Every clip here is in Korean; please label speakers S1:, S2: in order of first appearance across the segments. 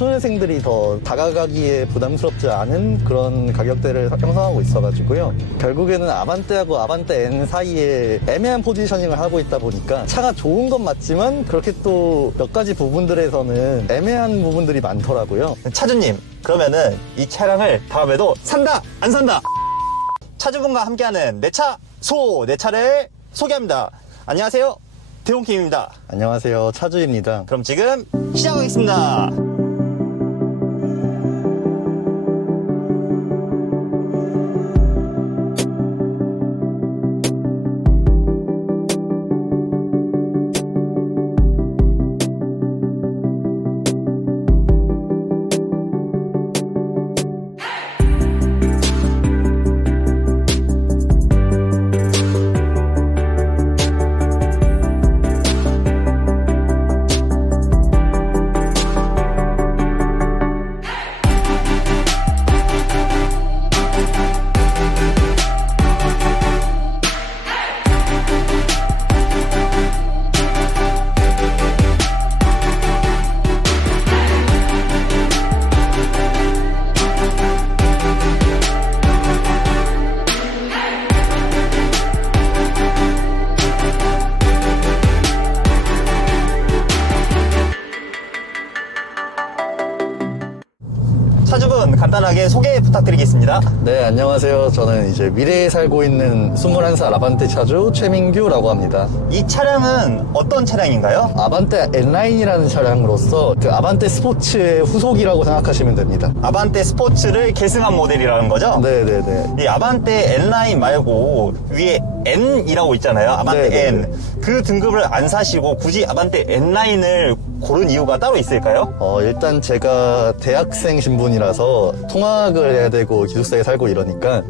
S1: 초년생들이 더 다가가기에 부담스럽지 않은 그런 가격대를 형성하고 있어가지고요. 결국에는 아반떼하고 아반떼 N 사이에 애매한 포지셔닝을 하고 있다 보니까 차가 좋은 건 맞지만 그렇게 또 몇 가지 부분들에서는 애매한 부분들이 많더라고요.
S2: 차주님, 그러면은 이 차량을 다음에도 산다, 안 산다. 차주분과 함께하는 내 차, 소, 내 차를 소개합니다. 안녕하세요. 대홍킴입니다.
S1: 안녕하세요. 차주입니다.
S2: 그럼 지금 시작하겠습니다. 간단하게 소개 부탁드리겠습니다.
S1: 네, 안녕하세요. 저는 이제 미래에 살고 있는 21살 아반떼 차주 최민규라고 합니다.
S2: 이 차량은 어떤 차량인가요?
S1: 아반떼 N라인이라는 차량으로서 그 아반떼 스포츠의 후속이라고 생각하시면 됩니다.
S2: 아반떼 스포츠를 계승한 모델이라는 거죠?
S1: 네네네.
S2: 이 아반떼 N라인 말고 위에 N이라고 있잖아요. 아반떼
S1: 네네.
S2: N. 그 등급을 안 사시고 굳이 아반떼 N라인을 고른 이유가 따로 있을까요?
S1: 어, 일단 제가 대학생 신분이라서 통학을 해야 되고 기숙사에 살고 이러니까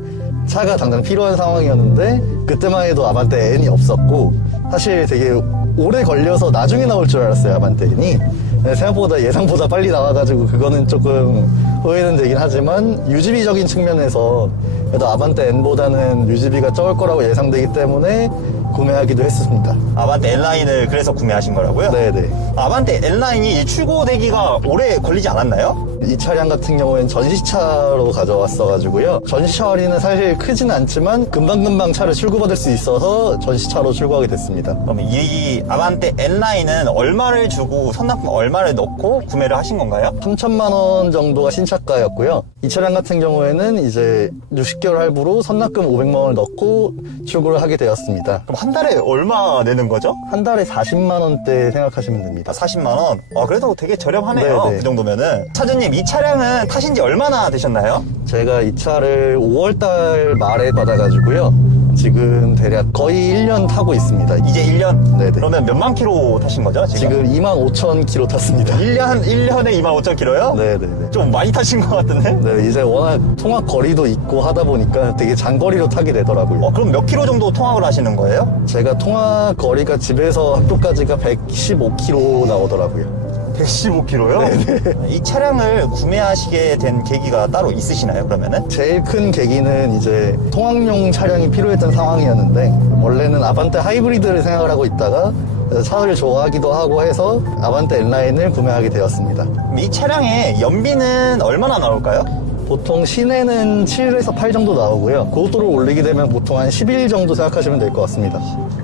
S1: 차가 당장 필요한 상황이었는데 그때만 해도 아반떼 N이 없었고 사실 되게 오래 걸려서 나중에 나올 줄 알았어요 아반떼 N이 생각보다 예상보다 빨리 나와가지고 그거는 조금 후회는 되긴 하지만 유지비적인 측면에서 그래도 아반떼 N보다는 유지비가 적을 거라고 예상되기 때문에 구매하기도 했습니다
S2: 아반떼 N라인을 그래서 구매하신 거라고요?
S1: 네네
S2: 아반떼 N라인이 출고되기가 오래 걸리지 않았나요?
S1: 이 차량 같은 경우에는 전시차로 가져왔어가지고요. 전시차 할인은 사실 크지는 않지만 금방금방 차를 출고받을 수 있어서 전시차로 출고하게 됐습니다.
S2: 그럼 이 아반떼 N라인은 얼마를 주고 선납금 얼마를 넣고 구매를 하신 건가요?
S1: 3천만 원 정도가 신차가였고요. 이 차량 같은 경우에는 이제 60개월 할부로 선납금 500만 원을 넣고 출고를 하게 되었습니다.
S2: 그럼 한 달에 얼마 내는 거죠?
S1: 한 달에 40만 원대 생각하시면 됩니다.
S2: 40만 원. 아, 그래도 되게 저렴하네요.
S1: 네네.
S2: 그 정도면은. 차주님, 이 차량은 타신 지 얼마나 되셨나요?
S1: 제가 이 차를 5월달 말에 받아가지고요. 지금 대략 거의 1년 타고 있습니다.
S2: 이제 1년?
S1: 네네.
S2: 그러면 몇만 킬로 타신 거죠, 지금?
S1: 지금 2만 5천 킬로 탔습니다.
S2: 1년, 1년에 2만 5천 킬로요?
S1: 네네네.
S2: 좀 많이 타신 것 같은데?
S1: 네, 이제 워낙 통학 거리도 있고 하다 보니까 되게 장거리로 타게 되더라고요.
S2: 어, 그럼 몇 킬로 정도 통학을 하시는 거예요?
S1: 제가 통학 거리가 집에서 학교까지가 115km 나오더라고요.
S2: 115킬로요? 이 차량을 구매하시게 된 계기가 따로 있으시나요, 그러면은?
S1: 제일 큰 계기는 이제 통학용 차량이 필요했던 상황이었는데 원래는 아반떼 하이브리드를 생각을 하고 있다가 차를 좋아하기도 하고 해서 아반떼 N라인을 구매하게 되었습니다.
S2: 이 차량의 연비는 얼마나 나올까요?
S1: 보통 시내는 7에서 8 정도 나오고요. 고속도로 올리게 되면 보통 한 11 정도 생각하시면 될 것 같습니다.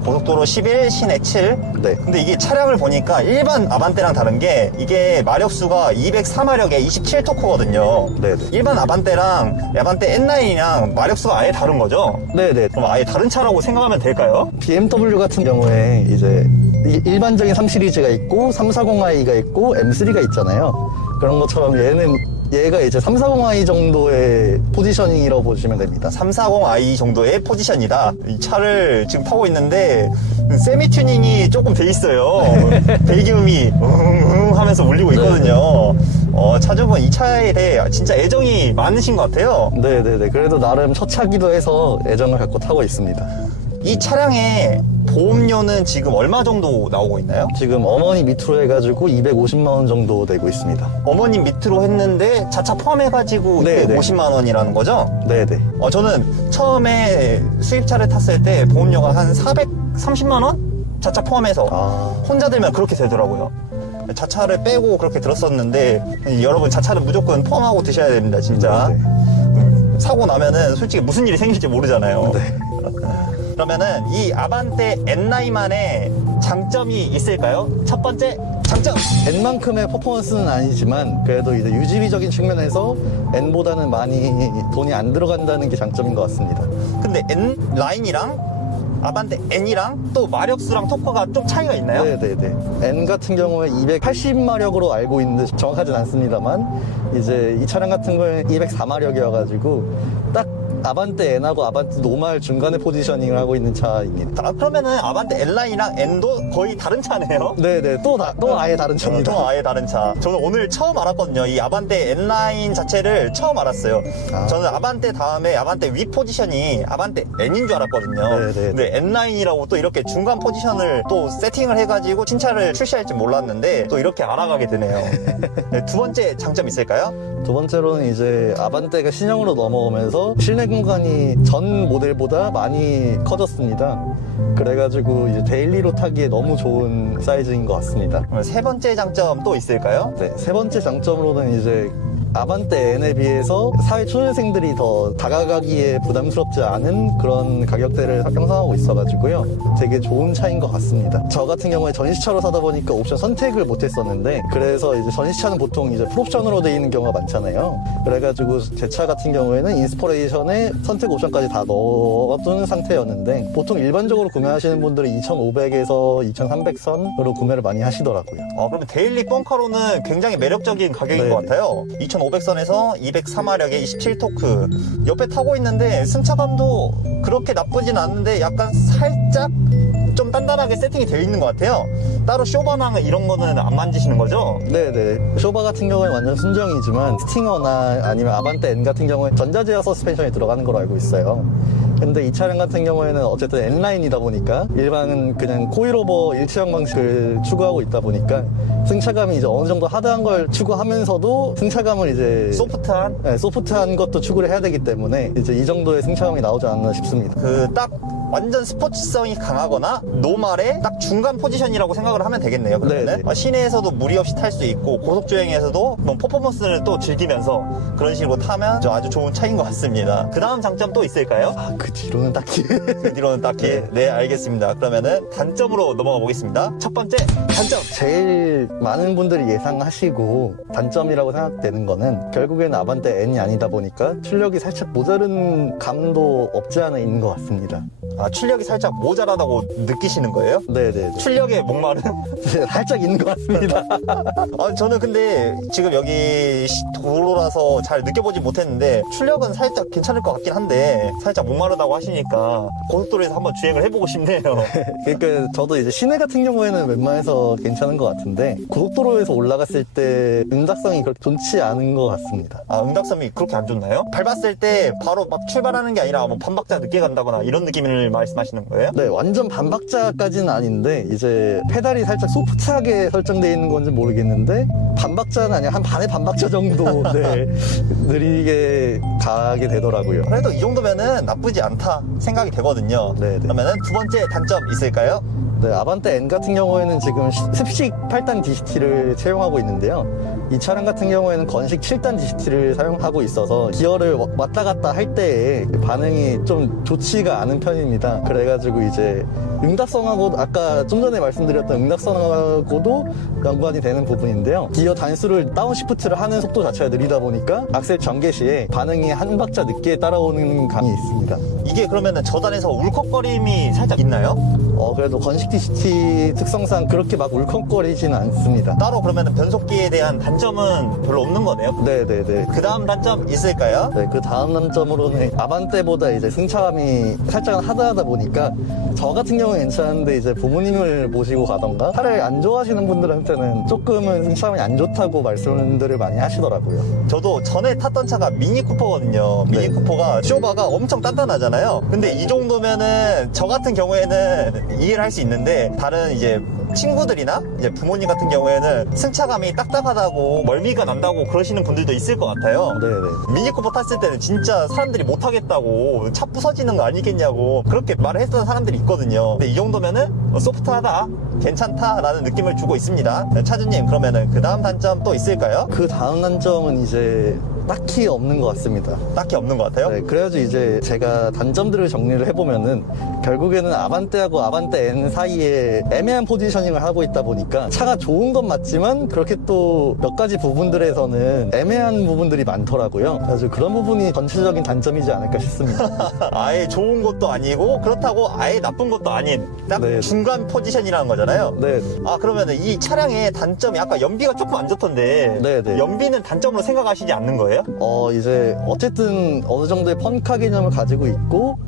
S2: 고속도로 11, 시내 7.
S1: 네.
S2: 근데 이게 차량을 보니까 일반 아반떼랑 다른 게 이게 마력수가 204마력에 27토크거든요.
S1: 네네.
S2: 일반 아반떼랑 아반떼 N라인이랑 마력수가 아예 다른 거죠?
S1: 네네.
S2: 그럼 아예 다른 차라고 생각하면 될까요?
S1: BMW 같은 경우에 이제 이- 일반적인 3 시리즈가 있고 340i가 있고 M3가 있잖아요. 그런 것처럼 얘는 얘가 이제 340i 정도의 포지셔닝이라고 보시면 됩니다.
S2: 340i 정도의 포지션이다. 이 차를 지금 타고 있는데 세미 튜닝이 조금 돼 있어요. 배기음이 웅웅 하면서 울리고 있거든요. 어, 차주분 이 차에 대해 진짜 애정이 많으신 것 같아요.
S1: 네네네. 그래도 나름 첫 차기도 해서 애정을 갖고 타고 있습니다.
S2: 이 차량의 보험료는 지금 얼마 정도 나오고 있나요?
S1: 지금 어머니 밑으로 해가지고 250만 원 정도 되고 있습니다. 어머님
S2: 밑으로 했는데 자차 포함해가지고
S1: 네, 네.
S2: 50만 원이라는 거죠?
S1: 네네.
S2: 어, 저는 처음에 수입차를 탔을 때 보험료가 한 430만 원? 자차 포함해서
S1: 아.
S2: 혼자 들면 그렇게 되더라고요. 자차를 빼고 그렇게 들었었는데 여러분 자차는 무조건 포함하고 드셔야 됩니다 진짜
S1: 네.
S2: 음, 사고 나면은 솔직히 무슨 일이 생길지 모르잖아요
S1: 네.
S2: 그러면은 이 아반떼 N9만의 장점이 있을까요? 첫 번째 장점
S1: N만큼의 퍼포먼스는 아니지만 그래도 이제 유지비적인 측면에서 N보다는 많이 돈이 안 들어간다는 게 장점인 것 같습니다.
S2: 근데 N 라인이랑 아반떼 N이랑 또 마력수랑 토커가 좀 차이가 있나요?
S1: 네네네. N 같은 경우에 280마력으로 알고 있는데 정확하진 않습니다만 이제 이 차량 같은 경우에 204마력이어가지고 딱 아반떼 N하고 아반떼 노말 중간에 포지셔닝을 하고 있는 차입니다.
S2: 아, 그러면은 아반떼 N라인이랑 N도 거의 다른 차네요?
S1: 네네. 또, 다, 또 아예 다른
S2: 어,
S1: 차입니다.
S2: 또 아예 다른 차. 저는 오늘 처음 알았거든요. 이 아반떼 N라인 자체를 처음 알았어요.
S1: 아.
S2: 저는 아반떼 다음에 아반떼 위 포지션이 아반떼 N인 줄 알았거든요.
S1: 네네.
S2: 근데 N라인이라고 또 이렇게 중간 포지션을 또 세팅을 해가지고 신차를 출시할 줄 몰랐는데 또 이렇게 알아가게 되네요. 네, 두 번째 장점 있을까요?
S1: 두 번째로는 이제 아반떼가 신형으로 넘어오면서 실내 공간이 전 모델보다 많이 커졌습니다. 그래가지고 이제 데일리로 타기에 너무 좋은 사이즈인 것 같습니다.
S2: 세 번째 장점 또 있을까요?
S1: 네, 세 번째 장점으로는 이제 아반떼 N에 비해서 사회 초년생들이 더 다가가기에 부담스럽지 않은 그런 가격대를 형성하고 있어가지고요. 되게 좋은 차인 것 같습니다. 저 같은 경우에 전시차로 사다 보니까 옵션 선택을 못했었는데 그래서 이제 전시차는 보통 이제 풀옵션으로 되어 있는 경우가 많잖아요. 그래가지고 제 차 같은 경우에는 인스퍼레이션에 선택 옵션까지 다 넣어둔 상태였는데 보통 일반적으로 구매하시는 분들은 2,500에서 2,300선으로 구매를 많이 하시더라고요.
S2: 어, 그러면 데일리 뻥카로는 굉장히 매력적인 가격인
S1: 네,
S2: 것
S1: 네.
S2: 같아요. 2500 선에서 204마력의 27토크. 옆에 타고 있는데 승차감도 그렇게 나쁘진 않은데 약간 살짝 좀 단단하게 세팅이 되어 있는 것 같아요. 따로 쇼바나 이런 거는 안 만지시는 거죠?
S1: 네네. 쇼바 같은 경우에 완전 순정이지만 스팅어나 아니면 아반떼 N 같은 경우에 전자제어 서스펜션이 들어가는 걸로 알고 있어요. 근데 이 차량 같은 경우에는 어쨌든 N라인이다 보니까 일반은 그냥 코일오버 일체형 방식을 추구하고 있다 보니까 승차감이 이제 어느 정도 하드한 걸 추구하면서도 승차감을 이제
S2: 소프트한
S1: 네, 소프트한 것도 추구를 해야 되기 때문에 이제 이 정도의 승차감이 나오지 않나 싶습니다.
S2: 그 딱 완전 스포츠성이 강하거나 노말의 딱 중간 포지션이라고 생각을 하면 되겠네요. 그러면은
S1: 네네.
S2: 어, 시내에서도 무리 없이 탈 수 있고 고속 주행에서도 뭐 퍼포먼스를 또 즐기면서 그런 식으로 타면 저 아주 좋은 차인 것 같습니다. 그 다음 장점 또 있을까요?
S1: 아, 그 뒤로는 딱히.
S2: 그 뒤로는 딱히
S1: 네.
S2: 네 알겠습니다. 그러면은 단점으로 넘어가 보겠습니다. 첫 번째 단점.
S1: 제일 많은 분들이 예상하시고 단점이라고 생각되는 거는 결국에는 아반떼 N이 아니다 보니까 출력이 살짝 모자른 감도 없지 않아 있는 것 같습니다.
S2: 아 출력이 살짝 모자라다고 느끼시는 거예요?
S1: 네네.
S2: 출력의 목마름?
S1: 살짝 있는 것 같습니다.
S2: 아, 저는 근데 지금 여기 시- 도로라서 잘 느껴보지 못했는데 출력은 살짝 괜찮을 것 같긴 한데 살짝 목마르다고 하시니까 고속도로에서 한번 주행을 해보고 싶네요.
S1: 그러니까 저도 이제 시내 같은 경우에는 웬만해서 괜찮은 것 같은데 고속도로에서 올라갔을 때 응답성이 그렇게 좋지 않은 것 같습니다.
S2: 아, 응답성이 그렇게 안 좋나요? 밟았을 때 바로 막 출발하는 게 아니라 뭐 반박자 늦게 간다거나 이런 느낌을 말씀하시는 거예요?
S1: 네, 완전 반박자까지는 아닌데 이제 페달이 살짝 소프트하게 설정되어 있는 건지 모르겠는데 반박자는 아니야 한 반의 반박자 정도 네, 느리게 가게 되더라고요.
S2: 그래도 이 정도면은 나쁘지 않다 생각이 되거든요.
S1: 네 네.
S2: 그러면은 두 번째 단점 있을까요?
S1: 네, 아반떼 N 같은 경우에는 지금 시- 습식 8단 DCT를 채용하고 있는데요. 이 차량 같은 경우에는 건식 7단 DCT를 사용하고 있어서 기어를 와- 왔다 갔다 할 때에 반응이 좀 좋지가 않은 편입니다. 그래가지고 이제 응답성하고 아까 좀 전에 말씀드렸던 응답성하고도 연관이 되는 부분인데요. 기어 단수를 다운시프트를 하는 속도 자체가 느리다 보니까 악셀 전개 시에 반응이 한 박자 늦게 따라오는 감이 있습니다.
S2: 이게 그러면은 저단에서 울컥거림이 살짝 있나요?
S1: 어, 그래도 건식 DCT 특성상 그렇게 막 울컥거리지는 않습니다.
S2: 따로 그러면은 변속기에 대한 단점은 별로 없는 거네요.
S1: 네네네.
S2: 그 다음 단점 있을까요?
S1: 네, 그 다음 단점으로는 아반떼보다 이제 승차감이 살짝 하드하다 보니까 저 같은 경우는 괜찮은데 이제 부모님을 모시고 가던가 차를 안 좋아하시는 분들한테는 조금은 승차감이 안 좋다고 말씀들을 많이 하시더라고요.
S2: 저도 전에 탔던 차가 미니 쿠퍼거든요. 미니
S1: 네.
S2: 쿠퍼가 쇼바가 엄청 단단하잖아요. 근데 이 정도면은 저 같은 경우에는 이해를 할 수 있는 데 다른 이제 친구들이나 이제 부모님 같은 경우에는 승차감이 딱딱하다고 멀미가 난다고 그러시는 분들도 있을 것 같아요.
S1: 네네.
S2: 미니쿠퍼 탔을 때는 진짜 사람들이 못하겠다고 차 부서지는 거 아니겠냐고 그렇게 말을 했던 사람들이 있거든요. 근데 이 정도면은 어, 소프트하다, 괜찮다라는 느낌을 주고 있습니다. 네, 차주님 그러면은 그 다음 단점 또 있을까요?
S1: 그 다음 단점은 이제 딱히 없는 것 같습니다.
S2: 딱히 없는 것 같아요.
S1: 네, 그래가지고 이제 제가 단점들을 정리를 해보면은 결국에는 아반떼하고 아반떼 N 사이에 애매한 포지셔닝을 하고 있다 보니까 차가 좋은 건 맞지만 그렇게 또 몇 가지 부분들에서는 애매한 부분들이 많더라고요. 그래서 그런 부분이 전체적인 단점이지 않을까 싶습니다.
S2: 아예 좋은 것도 아니고 그렇다고 아예 나쁜 것도 아닌 딱
S1: 네.
S2: 중간 포지션이라는 거잖아요.
S1: 네.
S2: 아 그러면은 이 차량의 단점이 아까 연비가 조금 안 좋던데
S1: 네, 네.
S2: 연비는 단점으로 생각하시지 않는 거예요?
S1: 어, 이제 어쨌든 어느 정도의 펀카 개념을 가지고 있고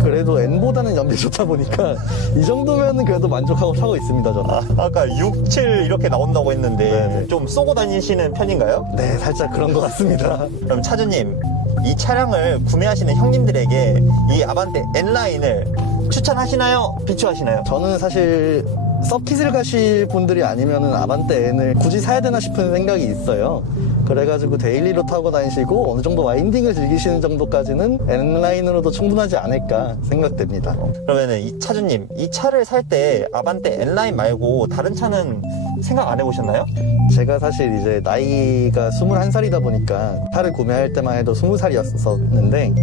S1: 그래도 N보다는 연비 좋다 보니까 이 정도면은 그래도 만족하고 타고 있습니다, 저는.
S2: 아, 아까 6, 7 이렇게 나온다고 했는데
S1: 네네.
S2: 좀 쏘고 다니시는 편인가요?
S1: 네, 살짝 그런 것 같습니다.
S2: 그럼 차주님 이 차량을 구매하시는 형님들에게 이 아반떼 N라인을 추천하시나요? 비추하시나요?
S1: 저는 사실 서킷을 가실 분들이 아니면은 아반떼 N을 굳이 사야 되나 싶은 생각이 있어요. 그래가지고 데일리로 타고 다니시고 어느 정도 와인딩을 즐기시는 정도까지는 N라인으로도 충분하지 않을까 생각됩니다.
S2: 그러면은 이 차주님 이 차를 살 때 아반떼 N라인 말고 다른 차는 생각 안 해보셨나요?
S1: 제가 사실 이제 나이가 21살이다 보니까 차를 구매할 때만 해도 20살이었었는데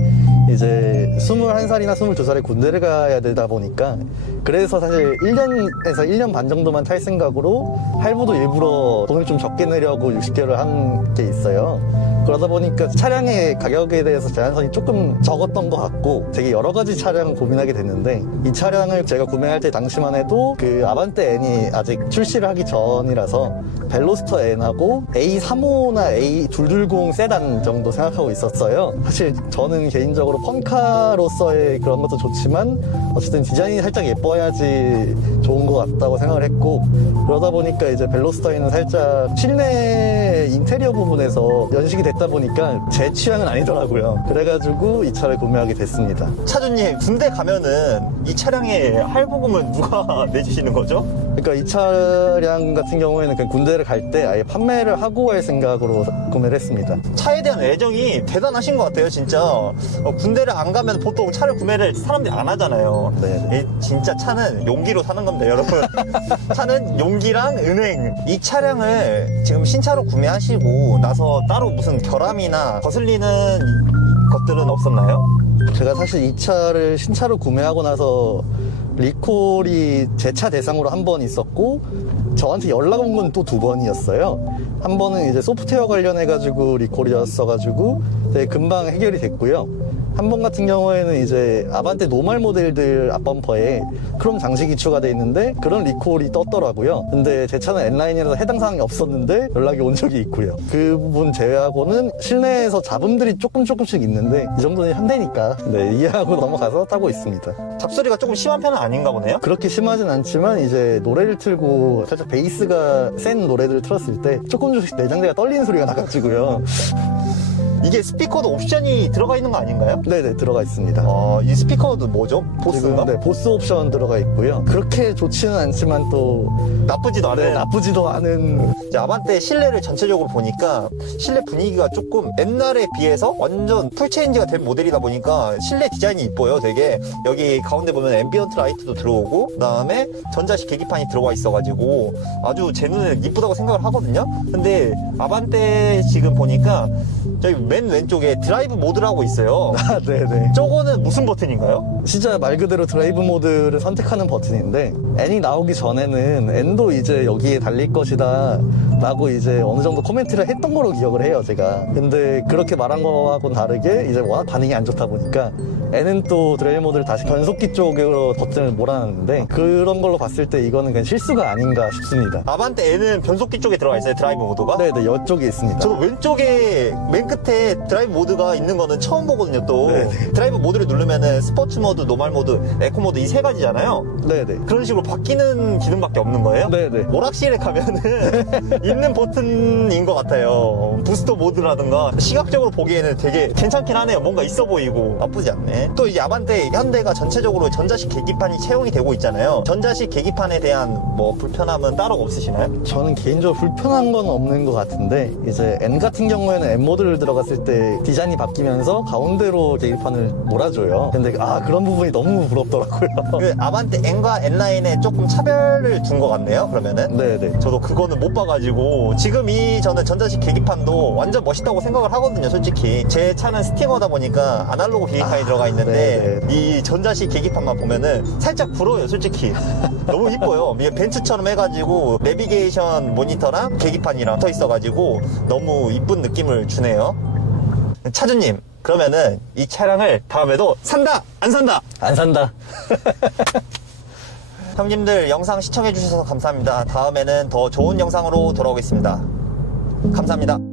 S1: 이제 21살이나 22살에 군대를 가야 되다 보니까 그래서 사실 1년에서 1년 반 정도만 탈 생각으로 할부도 일부러 돈을 좀 적게 내려고 60개월을 한 게 있어요. 그러다 보니까 차량의 가격에 대해서 제한선이 조금 적었던 것 같고 되게 여러 가지 차량을 고민하게 됐는데 이 차량을 제가 구매할 때 당시만 해도 그 아반떼 N이 아직 출시를 하기 전이라서 벨로스터 N하고 A35나 A220 세단 정도 생각하고 있었어요. 사실 저는 개인적으로 펑카로서의 그런 것도 좋지만 어쨌든 디자인이 살짝 예뻐야지 좋은 것 같다고 생각을 했고 그러다 보니까 이제 벨로스터에는 살짝 실내 인테리어 부분에서 연식이 됐다 보니까 제 취향은 아니더라고요. 그래가지고 이 차를 구매하게 됐습니다.
S2: 차주님 군대 가면은 이 차량의 할부금은 누가 내주시는 거죠?
S1: 그러니까 이 차량 같은 경우에는 그냥 군대를 갈 때 아예 판매를 하고 갈 생각으로 구매를 했습니다.
S2: 차에 대한 애정이 대단하신 것 같아요, 진짜. 어, 군대를 안 가면 보통 차를 구매를 사람들이 안 하잖아요.
S1: 네.
S2: 이 진짜 차는 용기로 사는 겁니다, 여러분. 차는 용기랑 은행. 이 차량을 지금 신차로 구매하시고 나서 따로 무슨 결함이나 거슬리는 것들은 없었나요?
S1: 제가 사실 이 차를 신차로 구매하고 나서 리콜이 제 차 대상으로 한 번 있었고 저한테 연락 온 건 또 두 번이었어요. 한 번은 이제 소프트웨어 관련해가지고 리콜이었어가지고 되게 금방 해결이 됐고요. 한 번 같은 경우에는 이제 아반떼 노멀 모델들 앞범퍼에 크롬 장식이 추가되어 있는데 그런 리콜이 떴더라고요. 근데 제 차는 N라인이라서 해당 사항이 없었는데 연락이 온 적이 있고요. 그 부분 제외하고는 실내에서 잡음들이 조금 조금씩 있는데 이 정도는 현대니까 네, 이해하고 넘어가서 타고 있습니다.
S2: 잡소리가 조금 심한 편은 아닌가 보네요.
S1: 그렇게 심하진 않지만 이제 노래를 틀고 살짝 베이스가 센 노래들을 틀었을 때 조금 조금씩 내장재가 떨리는 소리가 나가지고요.
S2: 이게 스피커도 옵션이 들어가 있는 거 아닌가요?
S1: 네네 들어가 있습니다.
S2: 어, 이 스피커도 뭐죠?
S1: 지금
S2: 보스인가?
S1: 네, 보스 옵션 들어가 있고요. 그렇게 좋지는 않지만 또
S2: 나쁘지도 않아요.
S1: 네, 나쁘지도 않은
S2: 이제 아반떼 실내를 전체적으로 보니까 실내 분위기가 조금 옛날에 비해서 완전 풀체인지가 된 모델이다 보니까 실내 디자인이 이뻐요 되게 여기 가운데 보면 앰비언트 라이트도 들어오고 그 다음에 전자식 계기판이 들어와 있어가지고 아주 제 눈에 이쁘다고 생각을 하거든요 근데 아반떼 지금 보니까 저기 맨 왼쪽에 드라이브 모드라고 있어요.
S1: 아, 네네.
S2: 저거는 무슨 버튼인가요?
S1: 진짜 말 그대로 드라이브 모드를 선택하는 버튼인데 N이 나오기 전에는 N도 이제 여기에 달릴 것이다 라고 이제 어느 정도 코멘트를 했던 걸로 기억을 해요 제가. 근데 그렇게 말한 거하고는 다르게 이제 워낙 반응이 안 좋다 보니까 N은 또 드라이브 모드를 다시 변속기 쪽으로 버튼을 몰아놨는데 그런 걸로 봤을 때 이거는 그냥 실수가 아닌가 싶습니다.
S2: 아반떼 N은 변속기 쪽에 들어가 있어요 드라이브 모드가?
S1: 네네 이쪽에 있습니다.
S2: 저 왼쪽에 맨 끝에 드라이브 모드가 있는 거는 처음 보거든요, 또.
S1: 네,
S2: 드라이브 모드를 누르면은 스포츠 모드, 노말 모드, 에코 모드 이 세 가지잖아요.
S1: 네네.
S2: 그런 식으로 바뀌는 기능밖에 없는 거예요?
S1: 네네.
S2: 오락실에 가면은 있는 버튼인 것 같아요. 부스터 모드라든가 시각적으로 보기에는 되게 괜찮긴 하네요. 뭔가 있어 보이고 나쁘지 않네. 또이 아반떼 현대가 전체적으로 전자식 계기판이 채용이 되고 있잖아요. 전자식 계기판에 대한 뭐 불편함은 따로 없으시나요?
S1: 저는 개인적으로 불편한 건 없는 것 같은데 이제 N 같은 경우에는 M 모드를 들어 갔을 때 디자인이 바뀌면서 가운데로 계기판을 몰아줘요. 근데 아 그런 부분이 너무 부럽더라고요.
S2: 그 아반떼 N과 N라인에 조금 차별을 둔것 같네요. 그러면은.
S1: 네네.
S2: 저도 그거는 못 봐가지고 지금 이 저는 전자식 계기판도 완전 멋있다고 생각을 하거든요 솔직히 제 차는 스팅어다 보니까 아날로그 계기판이
S1: 아,
S2: 들어가 있는데
S1: 네네.
S2: 이 전자식 계기판만 보면은 살짝 부러워요 솔직히 너무 이뻐요 이게 벤츠처럼 해가지고 내비게이션 모니터랑 계기판이랑 붙어 있어가지고 너무 이쁜 느낌을 주네요 차주님 그러면은 이 차량을 다음에도 산다 안 산다?
S1: 안 산다.
S2: 형님들 영상 시청해주셔서 감사합니다. 다음에는 더 좋은 영상으로 돌아오겠습니다. 감사합니다